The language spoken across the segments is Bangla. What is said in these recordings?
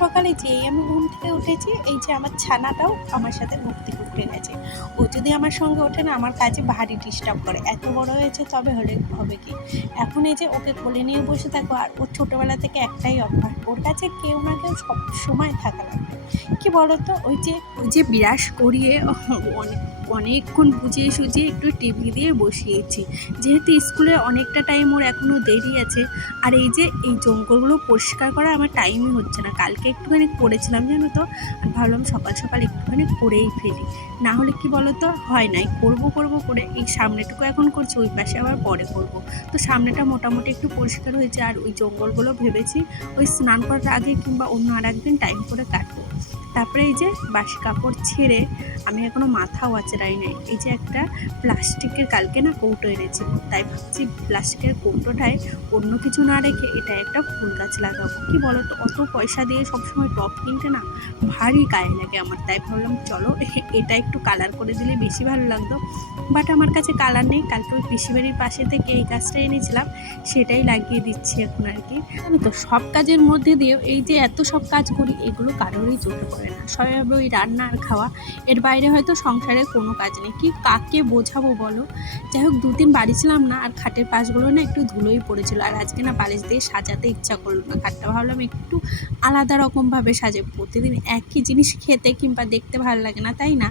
সকালে যেই আমি ঘুম থেকে উঠেছি, এই যে আমার ছানাটাও আমার সাথে ঘুম থেকে উঠে গেছে। ও যদি আমার সঙ্গে ওঠে না, আমার কাজে ভারী ডিস্টার্ব করে। এত বড় হয়েছে তবে হবে কি, এখন এই যে ওকে কোলে নিয়ে বসে থাকো, আর ওর ছোটোবেলা থেকে একটাই অভ্যাস, ওর কাছে কেউ না কেউ সব সময় থাকা লাগবে। কি বলতো, ওই যে বিরাস করিয়ে অনেকক্ষণ বুঝিয়ে সুঝিয়ে একটু টিভি দিয়ে বসিয়েছি, যেহেতু স্কুলে অনেকটা টাইম ওর এখনও দেরি আছে। আর এই যে এই জঙ্গলগুলো পরিষ্কার করা আমার টাইমই হচ্ছে না। কালকে একটুখানি করেছিলাম জানো তো, আর ভাবলাম সকাল সকাল একটুখানি করেই ফেলি, না হলে কি বলো তো হয় নাই, করবো করে এই সামনেটুকু এখন করছি, ওই পাশে আবার পরে করব। তো সামনেটা মোটামুটি একটু পরিষ্কার হয়েছে, আর ওই জঙ্গলগুলো ভেবেছি ওই স্নান করার আগে কিংবা অন্য আর একদিন টাইম করে কাটবো। তারপরে এই যে বাসি কাপড় ছেড়ে আমি এখনও মাথাও আঁচড়াই নাই। এই যে একটা প্লাস্টিকের কালকে না কৌটো এনেছি, তাই ভাবছি প্লাস্টিকের কৌটোটায় অন্য কিছু না রেখে এটা একটা ফুল গাছ লাগাবো। কি বলো তো, অত পয়সা দিয়ে সবসময় টব কিনতে না ভারী গায়ে লাগে আমার, তাই ভাবলাম চলো এটা একটু কালার করে দিলে বেশি ভালো লাগতো। বাট আমার কাছে কালার নেই। কালকে ওই পিসি বাড়ির পাশে থেকে এই গাছটা এনেছিলাম, সেটাই লাগিয়ে দিচ্ছি এখন আর কি। আমি তো সব কাজের মধ্যে দিয়েও এই যে এত সব কাজ করি, এগুলো কারোরই চোখে পড়ে না, সবাই ওই রান্না আর খাওয়া, এর বাইরে হয়তো সংসারে কোনো কাজ নেই। কি কাকে বোঝাবো বলো। যাই হোক, 2 দিন বাড়ি ছিলাম না, আর খাটের পাশগুলো না একটু ধুলোই পড়েছিল, আর আজকে না বালিশ দিয়ে সাজাতে ইচ্ছা করলো না খাটটা, ভাবলাম একটু আলাদা রকমভাবে সাজে। প্রতিদিন একই জিনিস খেতে কিংবা দেখতে ভালো লাগে না, তাই না?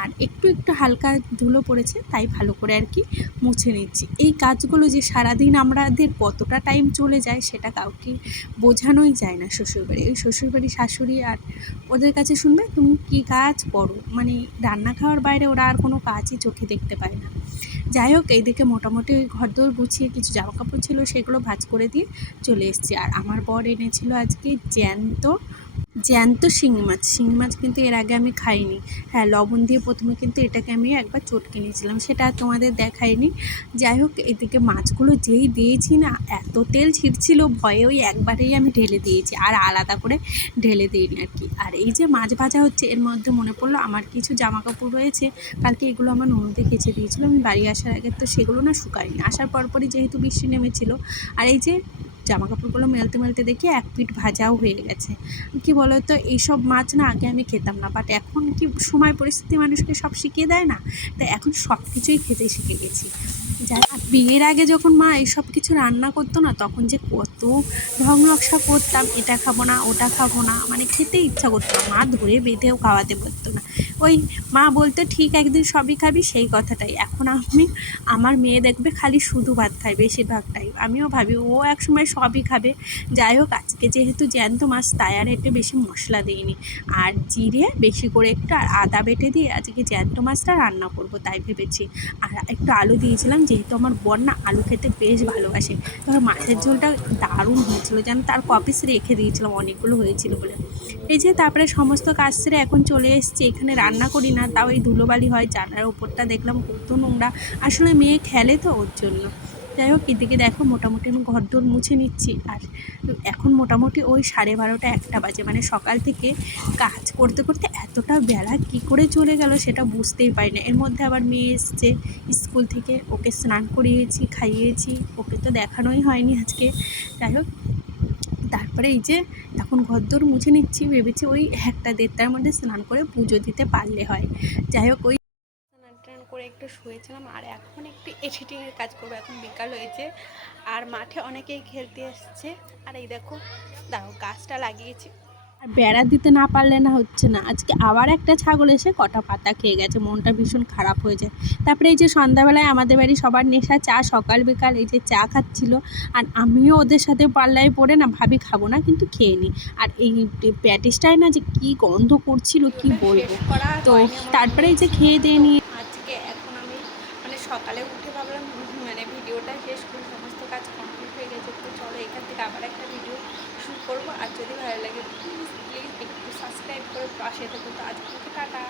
আর একটু হালকা ধুলো পড়েছে, তাই ভালো করে আর কি মুছে নিচ্ছি। এই কাজগুলো যে সারাদিন আমাদের কতটা টাইম চলে যায় সেটা কাউকে বোঝানোই যায় না। শ্বশুরবাড়ি, ওই শ্বশুরবাড়ি শাশুড়ি আর ওদের কাছে শুনবে তুমি কি কাজ করো, মানে রান্না খাওয়ার বাইরে ওরা আর কোনো কাজই চোখে দেখতে পায় না। যাই হোক, এইদিকে মোটামুটি ওই ঘরদোর গুছিয়ে কিছু জামাকাপড় ছিল সেগুলো ভাঁজ করে দিয়ে চলে এসেছি। আর আমার বর এনেছিল আজকে জ্যান্ত জ্যান্ত শিঙি মাছ কিন্তু এর আগে আমি খাইনি। হ্যাঁ, লবণ দিয়ে প্রথমে কিন্তু এটাকে আমি একবার চটকে নিয়েছিলাম, সেটা আর তোমাদের দেখাইনি। যাই হোক, এদিকে মাছগুলো যেই দিয়েছি না, এত তেল ছিটছিল, ভয়ে ওই একবারেই আমি ঢেলে দিয়েছি, আর আলাদা করে ঢেলে দিইনি আর কি। আর এই যে মাছ ভাজা হচ্ছে, এর মধ্যে মনে পড়লো আমার কিছু জামা কাপড় রয়েছে, কালকে এগুলো আমার ননদে কেচে দিয়েছিল, আমি বাড়ি আসার আগে, তো সেগুলো না শুকায়নি। আসার পরপরই যেহেতু বৃষ্টি নেমেছিল, আর এই যে জামা কাপড়গুলো মেলতে দেখি এক পিঠ ভাজাও হয়ে গেছে। কি বলো তো, এইসব মাছ না আগে আমি খেতাম না, বাট এখন কি সময় পরিস্থিতি মানুষকে সব শিখিয়ে দেয় না, তাই এখন সব কিছুই খেতে শিখে গেছি। যাই হোক, বিয়ের আগে যখন মা এইসব কিছু রান্না করতো না, তখন যে কত ঢং নকশা করতাম, এটা খাবো না ওটা খাবো না, মানে খেতে ইচ্ছা করতো না, মা ধরে বেঁধেও খাওয়াতে পারতো না। ওই মা বলতো ঠিক একদিন সবই খাবি, সেই কথাটাই। এখন আমি আমার মেয়ে দেখবে খালি শুধু ভাত খায় বেশিরভাগ টাইম, আমিও ভাবি ও একসময় সবই খাবে। যাই হোক, আজকে যেহেতু জ্যান্ত মাছ, তাই আর একটু বেশি মশলা দিইনি, আর জিরে বেশি করে একটু আর আদা বেটে দিয়ে আজকে জ্যান্ত মাছটা রান্না করব তাই ভেবেছি। আর একটু আলু দিয়েছিলাম, যেহেতু আমার বোন না আলু খেতে বেশ ভালোবাসে। ধরো মাছের ঝোলটা দারুণ হয়েছিল, যেন তার কপিস রেখে দিয়েছিলাম অনেকগুলো হয়েছিল বলে। এই যে তারপরে সমস্ত কাজ সেরে এখন চলে এসেছি, এখানে রান্না করি না, তাও এই ধুলোবালি হয়, জানার ওপরটা দেখলাম কত নোংরা, আসলে মেয়ে খেলে তো ওর জন্য। যাই হোক, এদিকে দেখো মোটামুটি আমি ঘরদোর মুছে নিচ্ছি, আর এখন মোটামুটি ওই 12:30 1টা বাজে, মানে সকাল থেকে কাজ করতে করতে এতটা বেলা কি করে চলে গেল সেটা বুঝতেই পারি না। এর মধ্যে আবার মেয়ে এসছে স্কুল থেকে, ওকে স্নান করিয়েছি, খাইয়েছি, ওকে তো দেখানোই হয়নি আজকে। যাই হোক, তারপরে এই যে এখন ঘরদোর মুছে নিচ্ছি, ভেবেছি ওই 1টা 1:30টার মধ্যে স্নান করে পুজো দিতে পারলে হয়। যাই হোক, ওই স্নান টান করে একটু শুয়েছিলাম, আর এখন একটু এডিটিংয়ের কাজ করবো। এখন বিকাল হয়েছে, আর মাঠে অনেকেই খেলতে এসছে। আর এই দেখো, দাও গাছটা লাগিয়েছি, আর বেড়া দিতে না পারলে না হচ্ছে না। আজকে আবার একটা ছাগল এসে কটা পাতা খেয়ে গেছে, মনটা ভীষণ খারাপ হয়ে যায়। তারপরে এই যে সন্ধ্যাবেলায় আমাদের বাড়ি সবার নেশা চা, সকাল বিকাল এই যে চা খাচ্ছিল, আর আমিও ওদের সাথে পাল্লায় পড়ে না ভাবি খাবো না, কিন্তু খেয়ে নিই। আর এই প্যাটিসটায় না যে কি গন্ধ করছিল কি বলবো। তো তারপরে এই যে খেয়ে দিয়ে নিয়ে আজকে এখন আমি মানে সকালে উঠে ভাবলাম মানে ভিডিওটা শেষ করে, সমস্ত কাজ কমপ্লিট হয়ে গেছে। তো চলো এখান থেকে আবার একটা ভিডিও শুরু করবো, আর যদি ভালো লাগে প্লিজ একটু সাবস্ক্রাইব করে পাশে থাকুন। তো আজকে টাটা।